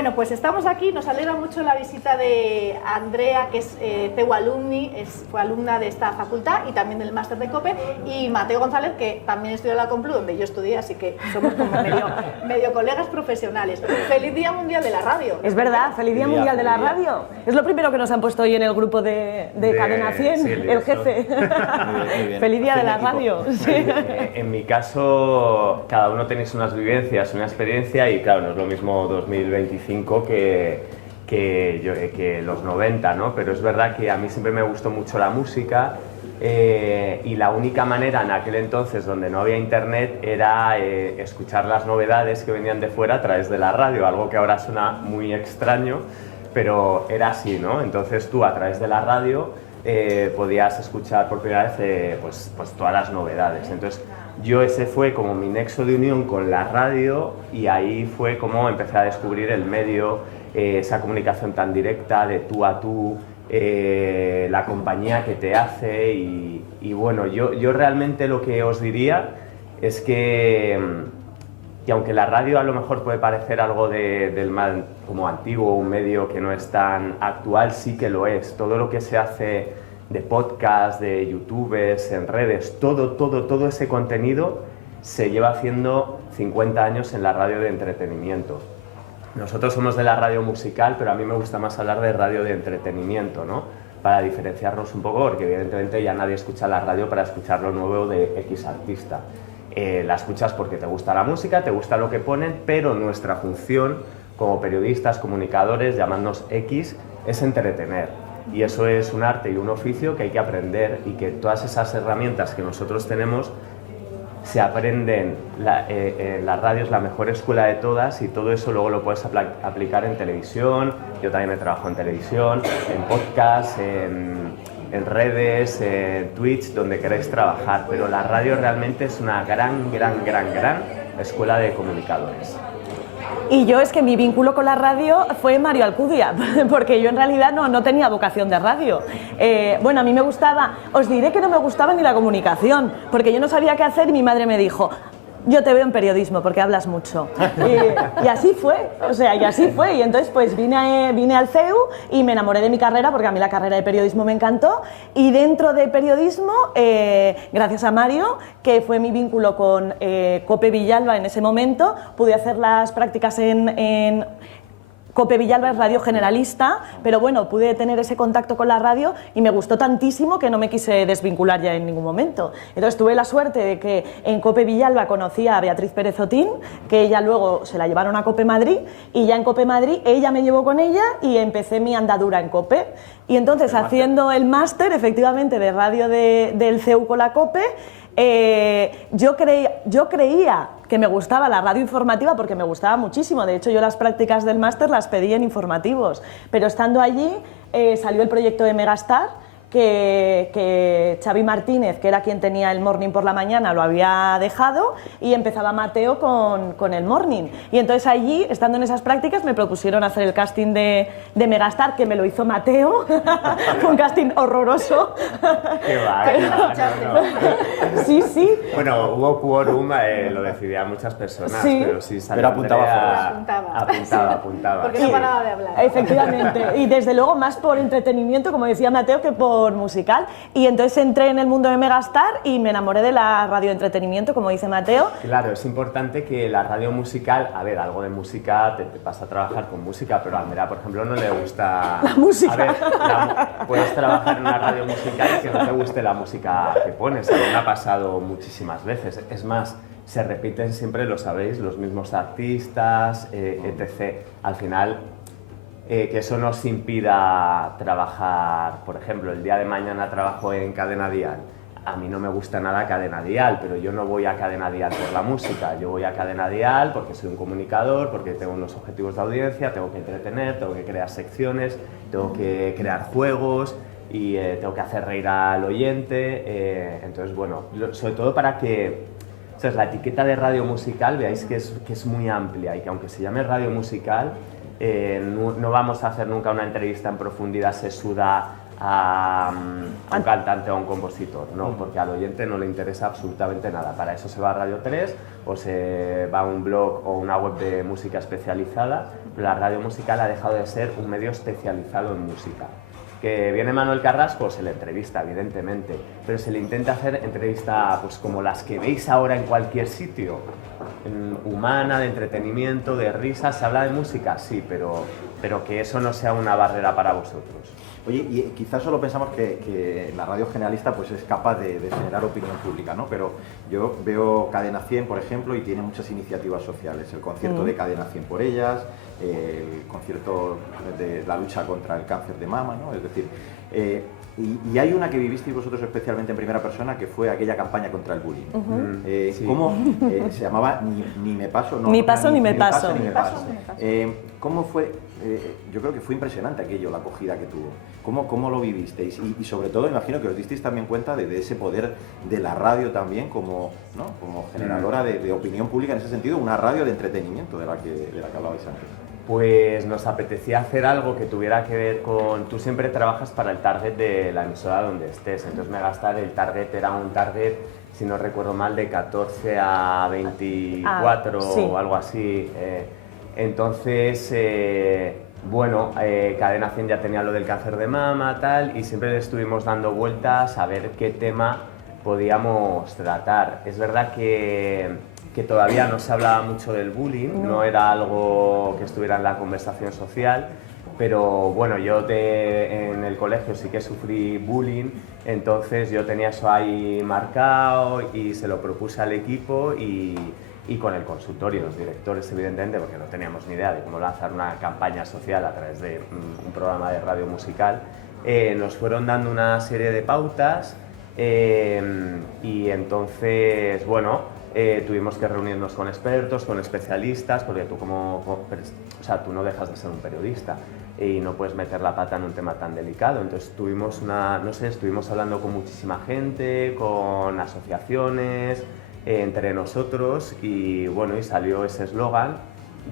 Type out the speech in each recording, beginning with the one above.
Bueno, pues estamos aquí, nos alegra mucho la visita de Andrea, que es CEU Alumni, fue alumna de esta facultad y también del máster de COPE, y Mateo González, que también estudió en la Complu, donde yo estudié, así que somos como medio colegas profesionales. ¡Feliz Día Mundial de la Radio! Es verdad, ¡feliz Día Mundial de la Radio! Es lo primero que nos han puesto hoy en el grupo de Cadena 100, sí, el jefe. Muy bien. ¡Feliz Día de la Radio! Sí. En mi caso, cada uno tenéis unas vivencias, una experiencia, y claro, no es lo mismo 2025 que los 90, ¿no? Pero es verdad que a mí siempre me gustó mucho la música, y la única manera en aquel entonces donde no había internet era escuchar las novedades que venían de fuera a través de la radio, algo que ahora suena muy extraño, pero era así, ¿no? Entonces tú a través de la radio podías escuchar por primera vez pues todas las novedades. Entonces ese fue como mi nexo de unión con la radio, y ahí fue como empecé a descubrir el medio, esa comunicación tan directa de tú a tú, la compañía que te hace, y bueno, yo realmente lo que os diría es que aunque la radio a lo mejor puede parecer algo del mal como antiguo, un medio que no es tan actual, sí que lo es. Todo lo que se hace de podcast, de youtubers, en redes, todo ese contenido se lleva haciendo 50 años en la radio de entretenimiento. Nosotros somos de la radio musical, pero a mí me gusta más hablar de radio de entretenimiento, ¿no? Para diferenciarnos un poco, porque evidentemente ya nadie escucha la radio para escuchar lo nuevo de X artista. La escuchas porque te gusta la música, te gusta lo que ponen, pero nuestra función como periodistas, comunicadores, llamadnos X, es entretener. Y eso es un arte y un oficio que hay que aprender, y que todas esas herramientas que nosotros tenemos se aprenden. La radio es la mejor escuela de todas, y todo eso luego lo puedes aplicar en televisión. Yo también he trabajado en televisión, en podcast, en redes, en Twitch, donde queráis trabajar, pero la radio realmente es una gran escuela de comunicadores. Y yo es que mi vínculo con la radio fue Mario Alcudia, porque yo en realidad no tenía vocación de radio. Bueno, a mí me gustaba, os diré que no me gustaba ni la comunicación, porque yo no sabía qué hacer, y mi madre me dijo: yo te veo en periodismo porque hablas mucho. Y así fue, y entonces pues vine al CEU y me enamoré de mi carrera, porque a mí la carrera de periodismo me encantó, y dentro de periodismo, gracias a Mario, que fue mi vínculo con COPE Villalba en ese momento, pude hacer las prácticas en COPE Villalba es radio generalista, pero bueno, pude tener ese contacto con la radio y me gustó tantísimo que no me quise desvincular ya en ningún momento. Entonces tuve la suerte de que en COPE Villalba conocí a Beatriz Pérez Otín, que ella luego se la llevaron a COPE Madrid, y ya en COPE Madrid ella me llevó con ella y empecé mi andadura en COPE. Y entonces haciendo el máster efectivamente de radio del CEU con la COPE, yo creía que me gustaba la radio informativa, porque me gustaba muchísimo. De hecho, yo las prácticas del máster las pedí en informativos, pero estando allí salió el proyecto de Megastar, que Xavi Martínez, que era quien tenía el morning por la mañana, lo había dejado, y empezaba Mateo con el morning. Y entonces allí, estando en esas prácticas, me propusieron hacer el casting de Megastar, que me lo hizo Mateo. Fue un casting horroroso. Qué va, Sí. Bueno, hubo quórum, lo decidían muchas personas, sí. Pero sí pero apuntaba. Apuntaba. Porque no paraba de hablar. Efectivamente, y desde luego más por entretenimiento, como decía Mateo, que por musical. Y entonces entré en el mundo de Megastar y me enamoré de la radio entretenimiento, como dice Mateo. Claro, es importante que la radio musical, a ver, algo de música, te vas a trabajar con música, pero a Andrea, por ejemplo, no le gusta la música. A ver, puedes trabajar en una radio musical y que no te guste la música que pones. A mí me ha pasado muchísimas veces. Es más, se repiten siempre, lo sabéis, los mismos artistas, etc. Al final, que eso nos impida trabajar. Por ejemplo, el día de mañana trabajo en Cadena Dial. A mí no me gusta nada Cadena Dial, pero yo no voy a Cadena Dial por la música. Yo voy a Cadena Dial porque soy un comunicador, porque tengo unos objetivos de audiencia, tengo que entretener, tengo que crear secciones, tengo que crear juegos y tengo que hacer reír al oyente. Entonces, bueno, sobre todo para que, ¿sabes?, la etiqueta de radio musical, veáis que es muy amplia, y que aunque se llame radio musical, no vamos a hacer nunca una entrevista en profundidad sesuda a un cantante o a un compositor, no, porque al oyente no le interesa absolutamente nada. Para eso se va a Radio 3 o se va a un blog o una web de música especializada, pero la radio musical ha dejado de ser un medio especializado en música. Que viene Manuel Carrasco, se le entrevista, evidentemente, pero se le intenta hacer entrevista pues, como las que veis ahora en cualquier sitio, humana, de entretenimiento, de risas. ¿Se habla de música? Sí, pero que eso no sea una barrera para vosotros. Oye, y quizás solo pensamos que la radio generalista pues, es capaz de generar opinión pública, ¿no? Pero yo veo Cadena 100, por ejemplo, y tiene muchas iniciativas sociales. El concierto de Cadena 100 por ellas, el concierto de la lucha contra el cáncer de mama, ¿no? Es decir, y hay una que vivisteis vosotros especialmente en primera persona, que fue aquella campaña contra el bullying. Sí. ¿Cómo se llamaba? Ni me paso, no. Ni paso, ni me paso. Ni me paso. ¿Cómo fue? Yo creo que fue impresionante aquello, la acogida que tuvo. ¿Cómo lo vivisteis? Y sobre todo, imagino que os disteis también cuenta de ese poder de la radio también como, ¿no? Como generadora de opinión pública en ese sentido, una radio de entretenimiento de la que hablabais antes. Pues nos apetecía hacer algo que tuviera que ver con... Tú siempre trabajas para el target de la emisora donde estés, entonces Megastar, el target era un target, si no recuerdo mal, de 14 a 24 sí. o algo así. Entonces, bueno, Cadena 100 ya tenía lo del cáncer de mama, tal, y siempre le estuvimos dando vueltas a ver qué tema podíamos tratar. Es verdad que todavía no se hablaba mucho del bullying, no era algo que estuviera en la conversación social, pero bueno, yo en el colegio sí que sufrí bullying, entonces yo tenía eso ahí marcado y se lo propuse al equipo y con el consultorio, los directores evidentemente, porque no teníamos ni idea de cómo lanzar una campaña social a través de un programa de radio musical, nos fueron dando una serie de pautas y entonces, bueno, tuvimos que reunirnos con expertos, con especialistas, porque tú tú no dejas de ser un periodista y no puedes meter la pata en un tema tan delicado. Entonces estuvimos hablando con muchísima gente, con asociaciones, entre nosotros y bueno, y salió ese eslogan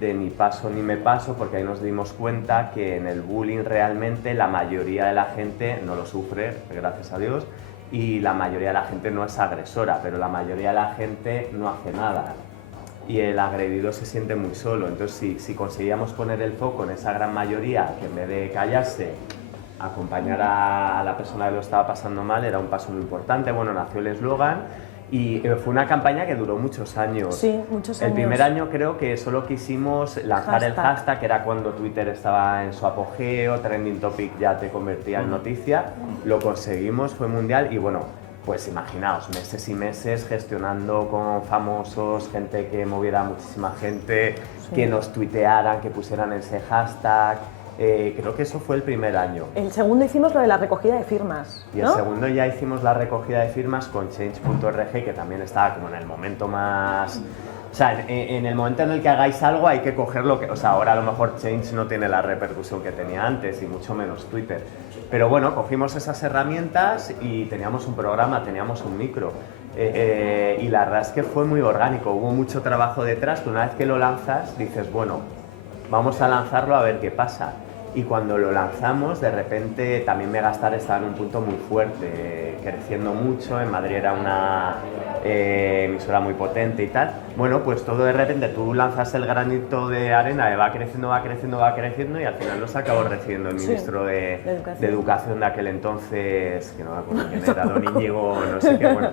de ni paso ni me paso, porque ahí nos dimos cuenta que en el bullying realmente la mayoría de la gente no lo sufre, gracias a Dios, y la mayoría de la gente no es agresora, pero la mayoría de la gente no hace nada y el agredido se siente muy solo. Entonces si conseguíamos poner el foco en esa gran mayoría, que en vez de callarse, acompañar a la persona que lo estaba pasando mal, era un paso muy importante. Bueno, nació el eslogan y fue una campaña que duró muchos años. Sí, muchos años. El primer año creo que solo quisimos lanzar el hashtag, que era cuando Twitter estaba en su apogeo, trending topic ya te convertía en noticia. Lo conseguimos, fue mundial y bueno, pues imaginaos, meses y meses gestionando con famosos, gente que moviera muchísima gente, que nos tuitearan, que pusieran ese hashtag. Creo que eso fue el primer año. El segundo hicimos lo de la recogida de firmas, ¿no? Y el segundo ya hicimos la recogida de firmas con Change.org, que también estaba como en el momento más... O sea, en el momento en el que hagáis algo hay que cogerlo, o sea, ahora a lo mejor Change no tiene la repercusión que tenía antes y mucho menos Twitter. Pero bueno, cogimos esas herramientas y teníamos un programa, teníamos un micro. Y la verdad es que fue muy orgánico, hubo mucho trabajo detrás, que una vez que lo lanzas dices, bueno, vamos a lanzarlo a ver qué pasa. Y cuando lo lanzamos, de repente también Megastar estaba en un punto muy fuerte, creciendo mucho, en Madrid era una emisora muy potente y tal. Bueno, pues todo de repente tú lanzas el granito de arena, va creciendo, va creciendo, va creciendo y al final los acabó recibiendo el ministro de Educación de aquel entonces, que no me acuerdo quién era, don Íñigo, no sé qué, bueno.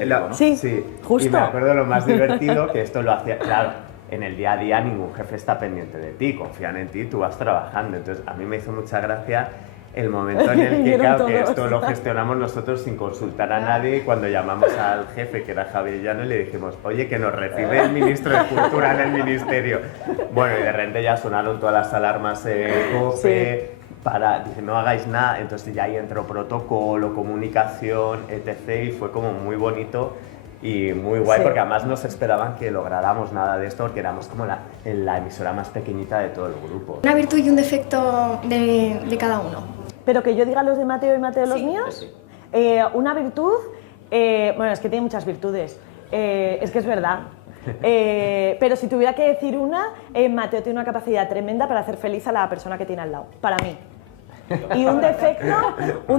Claro, sí, justo. Y me acuerdo lo más divertido, que esto lo hacía, claro, en el día a día ningún jefe está pendiente de ti, confían en ti, tú vas trabajando. Entonces a mí me hizo mucha gracia el momento en el que, claro, que esto lo gestionamos nosotros sin consultar a nadie, y cuando llamamos al jefe, que era Javier Llano, y le dijimos, oye, que nos recibe el ministro de Cultura en el ministerio. Bueno, y de repente ya sonaron todas las alarmas COPE, dice, no hagáis nada. Entonces ya ahí entró protocolo, comunicación, etc. Y fue como muy bonito y muy guay, porque además no se esperaban que lográramos nada de esto, porque éramos como la emisora más pequeñita de todo el grupo. Una virtud y un defecto de cada uno. Pero que yo diga los de Mateo y Mateo los míos. Sí. Una virtud, bueno, es que tiene muchas virtudes, es que es verdad. Pero si tuviera que decir una, Mateo tiene una capacidad tremenda para hacer feliz a la persona que tiene al lado, para mí. Y un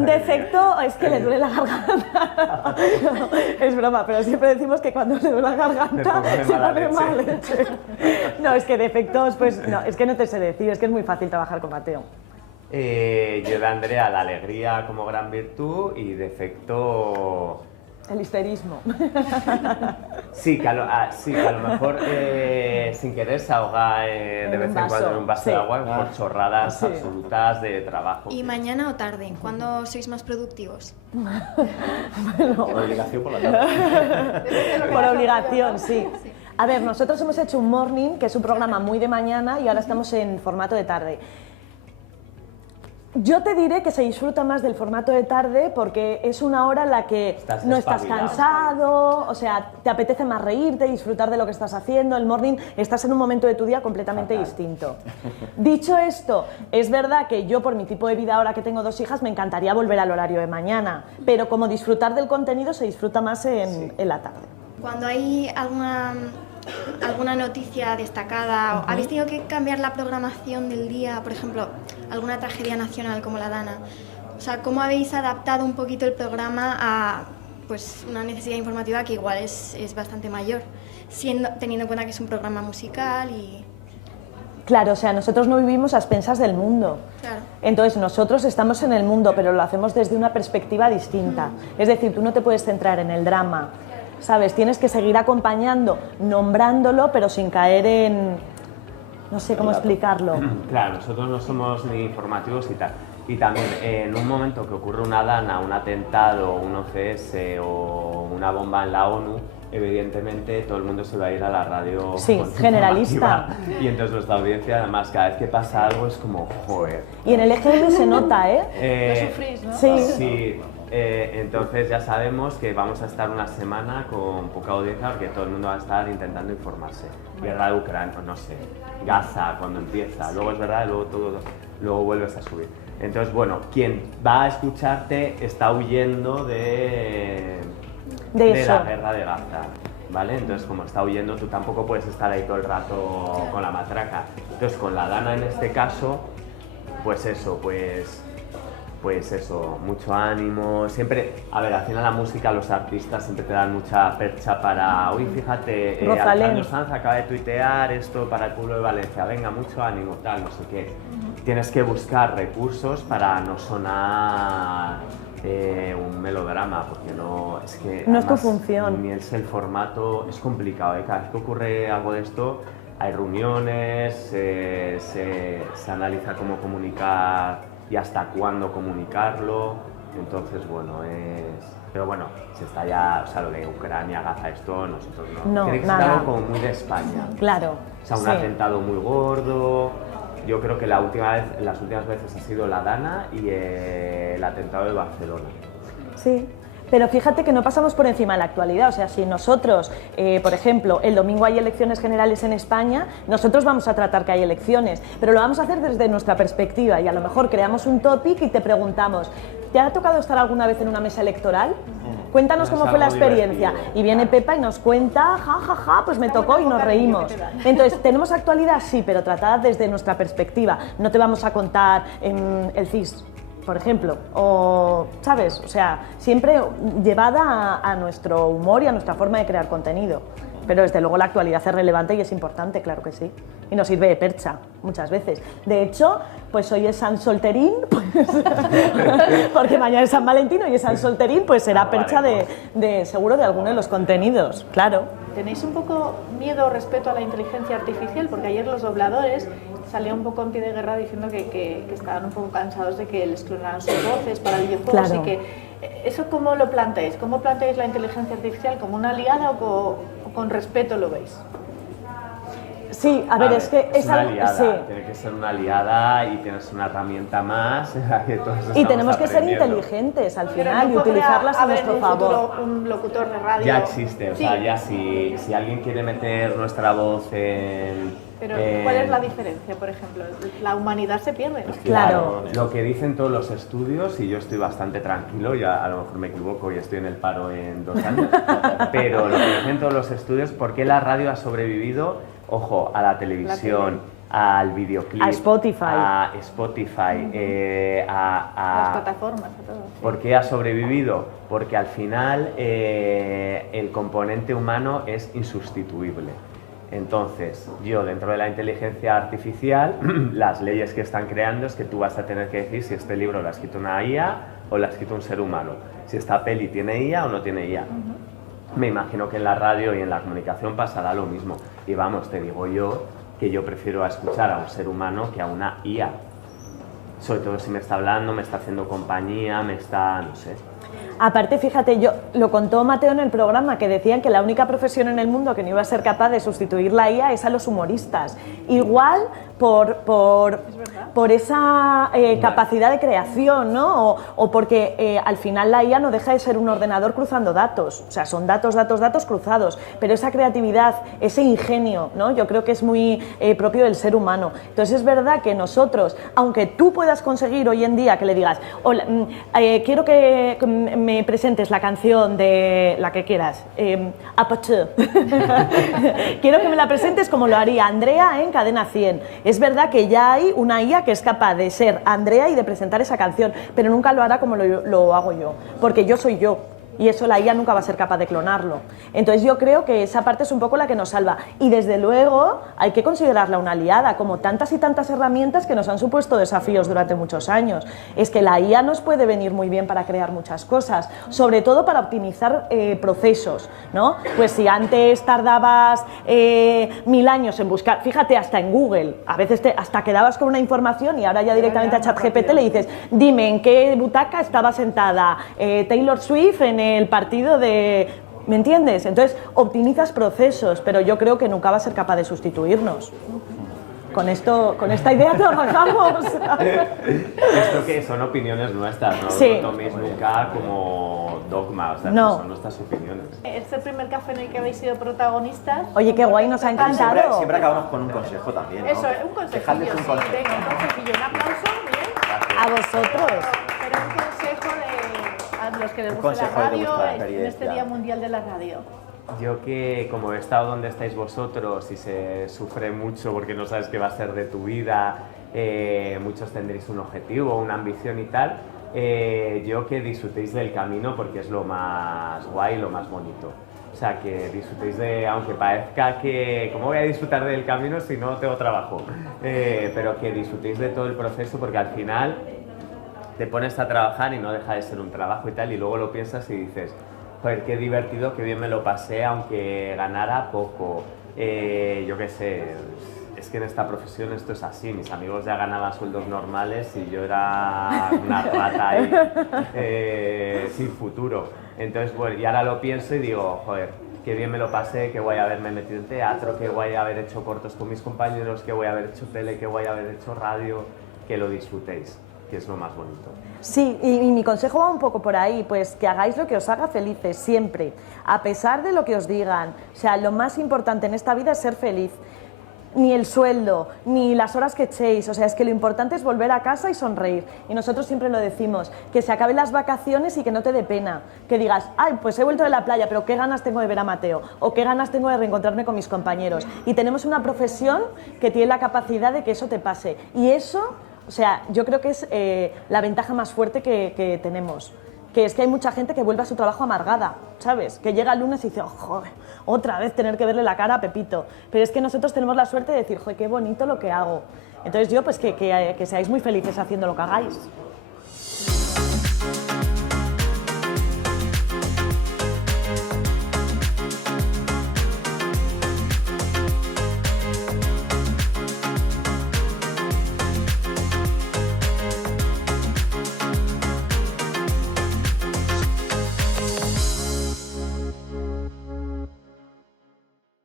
defecto es que le duele la garganta. No, es broma, pero siempre decimos que cuando le duele la garganta se pone mala leche. No, es que defectos, pues no, es que no te sé decir, es que es muy fácil trabajar con Mateo. Yo de Andrea la alegría como gran virtud y defecto... El histerismo. Sí, que a lo mejor sin querer se ahoga de vez en cuando en un vaso de agua por chorradas absolutas de trabajo. ¿Y mañana o tarde? ¿Cuándo sois más productivos? Por obligación por la tarde. Por obligación, sí. A ver, nosotros hemos hecho un morning, que es un programa muy de mañana, y ahora estamos en formato de tarde. Yo te diré que se disfruta más del formato de tarde porque es una hora en la que no estás cansado, o sea, te apetece más reírte, disfrutar de lo que estás haciendo. El morning estás en un momento de tu día completamente distinto. Dicho esto, es verdad que yo por mi tipo de vida ahora que tengo 2 hijas me encantaría volver al horario de mañana, pero como disfrutar del contenido se disfruta más en la tarde. Cuando hay alguna noticia destacada, ¿habéis tenido que cambiar la programación del día? Por ejemplo, alguna tragedia nacional como la Dana. O sea, ¿cómo habéis adaptado un poquito el programa a pues, una necesidad informativa que igual es bastante mayor, teniendo en cuenta que es un programa musical y... Claro, o sea, nosotros no vivimos a expensas del mundo. Claro. Entonces, nosotros estamos en el mundo, pero lo hacemos desde una perspectiva distinta. Es decir, tú no te puedes centrar en el drama, ¿sabes? Tienes que seguir acompañando, nombrándolo, pero sin caer en... no sé cómo explicarlo. Claro, nosotros no somos ni informativos y tal. Y también en un momento que ocurre una Dana, un atentado, un OCS o una bomba en la ONU, evidentemente todo el mundo se va a ir a la radio generalista. Y entonces nuestra audiencia, además, cada vez que pasa algo es como, joder. Y en el EGM se nota, ¿eh? Lo sufrís, ¿no? Sí. Sí. Entonces ya sabemos que vamos a estar una semana con poca audiencia porque todo el mundo va a estar intentando informarse. Guerra de Ucrania, no sé, Gaza cuando empieza, luego es verdad, luego vuelves a subir. Entonces, bueno, quien va a escucharte está huyendo de la guerra de Gaza, ¿vale? Entonces, como está huyendo, tú tampoco puedes estar ahí todo el rato con la matraca. Entonces, con la Dana en este caso, pues eso, mucho ánimo, siempre, a ver, al final la música, los artistas siempre te dan mucha percha para, uy, fíjate, Alejandro Sanz acaba de tuitear esto para el pueblo de Valencia, venga, mucho ánimo, tal, no sé qué. Tienes que buscar recursos para no sonar un melodrama, porque no, es que no es tu además, función. ni es el formato, es complicado, cada vez que ocurre algo de esto, hay reuniones, se analiza cómo comunicar y hasta cuándo comunicarlo, entonces bueno, pero bueno, se está ya, o sea, lo de Ucrania, Gaza, esto, nosotros no. Tiene que ser algo como muy de España. Claro. O sea, un atentado muy gordo. Yo creo que las últimas veces ha sido la Dana y el atentado de Barcelona. Sí. Pero fíjate que no pasamos por encima de la actualidad, o sea, si nosotros, por ejemplo, el domingo hay elecciones generales en España, nosotros vamos a tratar que hay elecciones, pero lo vamos a hacer desde nuestra perspectiva y a lo mejor creamos un topic y te preguntamos, ¿te ha tocado estar alguna vez en una mesa electoral? Cuéntanos cómo fue la experiencia. Y viene Pepa y nos cuenta, ja, pues me tocó y nos reímos. Entonces, ¿tenemos actualidad? Sí, pero tratada desde nuestra perspectiva. No te vamos a contar el CIS, por ejemplo, o, ¿sabes? O sea, siempre llevada a nuestro humor y a nuestra forma de crear contenido. Pero desde luego la actualidad es relevante y es importante, claro que sí. Y nos sirve de percha, muchas veces. De hecho, pues hoy es San Solterín, pues, porque mañana es San Valentín y es San Solterín, pues será percha de seguro de alguno de los contenidos, claro. ¿Tenéis un poco miedo o respeto a la inteligencia artificial? Porque ayer los dobladores salían un poco en pie de guerra diciendo que estaban un poco cansados de que les clonaran sus voces para videojuegos y que... ¿Eso cómo lo planteáis? ¿Cómo planteáis la inteligencia artificial? ¿Como una aliada o con respeto lo veis? Sí, a ver, es que es una algo, aliada, sí. Tiene que ser una aliada y tienes una herramienta más que todos y tenemos estamos que ser aprendiendo. inteligentes al Pero final no y utilizarlas a haber nuestro en un favor. futuro un locutor de radio. Ya existe, o Sí. sea, ya si alguien quiere meter nuestra voz en... Pero ¿cuál es la diferencia, por ejemplo? La humanidad se pierde, ¿no? Claro. Lo que dicen todos los estudios, y yo estoy bastante tranquilo, ya a lo mejor me equivoco y estoy en el paro en 2 años, pero lo que dicen todos los estudios, ¿por qué la radio ha sobrevivido? Ojo, a la televisión, al videoclip, A Spotify. a Spotify, Las plataformas, a todo. Sí. ¿Por qué ha sobrevivido? Porque al final el componente humano es insustituible. Entonces, yo dentro de la inteligencia artificial, las leyes que están creando es que tú vas a tener que decir si este libro lo ha escrito una IA o lo ha escrito un ser humano, si esta peli tiene IA o no tiene IA. Me imagino que en la radio y en la comunicación pasará lo mismo. Y vamos, te digo yo que yo prefiero a escuchar a un ser humano que a una IA. Sobre todo si me está hablando, me está haciendo compañía, me está, no sé. Aparte, fíjate, yo lo contó Mateo en el programa, que decían que la única profesión en el mundo que no iba a ser capaz de sustituir la IA es a los humoristas. Igual por esa capacidad de creación, ¿no? O porque al final la IA no deja de ser un ordenador cruzando datos. O sea, son datos cruzados. Pero esa creatividad, ese ingenio, ¿no? Yo creo que es muy propio del ser humano. Entonces es verdad que nosotros, aunque tú puedas conseguir hoy en día que le digas, hola, quiero que me presentes la canción de la que quieras, Apache. Quiero que me la presentes como lo haría Andrea en Cadena 100. Es verdad que ya hay una IA que es capaz de ser Andrea y de presentar esa canción, pero nunca lo hará como lo hago yo, porque yo soy yo. Y eso la IA nunca va a ser capaz de clonarlo. Entonces yo creo que esa parte es un poco la que nos salva. Y desde luego hay que considerarla una aliada, como tantas y tantas herramientas que nos han supuesto desafíos durante muchos años. Es que la IA nos puede venir muy bien para crear muchas cosas, sobre todo para optimizar procesos, ¿no? Pues si antes tardabas 1000 años en buscar, fíjate, hasta en Google, a veces hasta quedabas con una información y ahora ya directamente a ChatGPT le dices, dime en qué butaca estaba sentada Taylor Swift en el partido de... ¿Me entiendes? Entonces, optimizas procesos, pero yo creo que nunca va a ser capaz de sustituirnos. Con esta idea trabajamos. Esto que son opiniones nuestras, no Sí. lo toméis nunca como dogma, o sea, No. son nuestras opiniones. Es el primer café en el que habéis sido protagonistas. Oye, qué guay, nos ha encantado. Siempre acabamos con un consejo también, ¿no? Eso, un consejillo, Dejarles un sí, consejo. venga, un consejillo, un aplauso, bien. A vosotros. Pero un consejo a los que les Un gusta la consejo de radio vuestra en este experiencia. Día Mundial de la Radio. Yo que como he estado donde estáis vosotros y se sufre mucho porque no sabes qué va a ser de tu vida, muchos tendréis un objetivo, una ambición y tal, yo que disfrutéis del camino porque es lo más guay, lo más bonito. O sea, que disfrutéis de, aunque parezca que, ¿cómo voy a disfrutar del camino si no tengo trabajo? Pero que disfrutéis de todo el proceso porque al final te pones a trabajar y no deja de ser un trabajo y tal, y luego lo piensas y dices, joder, qué divertido, qué bien me lo pasé, aunque ganara poco. Yo qué sé, es que en esta profesión esto es así, mis amigos ya ganaban sueldos normales y yo era una rata ahí, sin futuro. Entonces, bueno, y ahora lo pienso y digo, joder, qué bien me lo pasé, qué guay haberme metido en teatro, qué guay haber hecho cortos con mis compañeros, qué guay haber hecho tele, qué guay haber hecho radio, que lo disfrutéis, que es lo más bonito. Sí, y mi consejo va un poco por ahí, pues que hagáis lo que os haga felices siempre, a pesar de lo que os digan. O sea, lo más importante en esta vida es ser feliz. Ni el sueldo, ni las horas que echéis, o sea, es que lo importante es volver a casa y sonreír. Y nosotros siempre lo decimos, que se acaben las vacaciones y que no te dé pena, que digas, ay, pues he vuelto de la playa, pero qué ganas tengo de ver a Mateo, o qué ganas tengo de reencontrarme con mis compañeros. Y tenemos una profesión que tiene la capacidad de que eso te pase. Y eso, o sea, yo creo que es la ventaja más fuerte que tenemos. Que es que hay mucha gente que vuelve a su trabajo amargada, ¿sabes? Que llega el lunes y dice, oh, joder, otra vez tener que verle la cara a Pepito. Pero es que nosotros tenemos la suerte de decir, joder, qué bonito lo que hago. Entonces yo, pues que seáis muy felices haciendo lo que hagáis.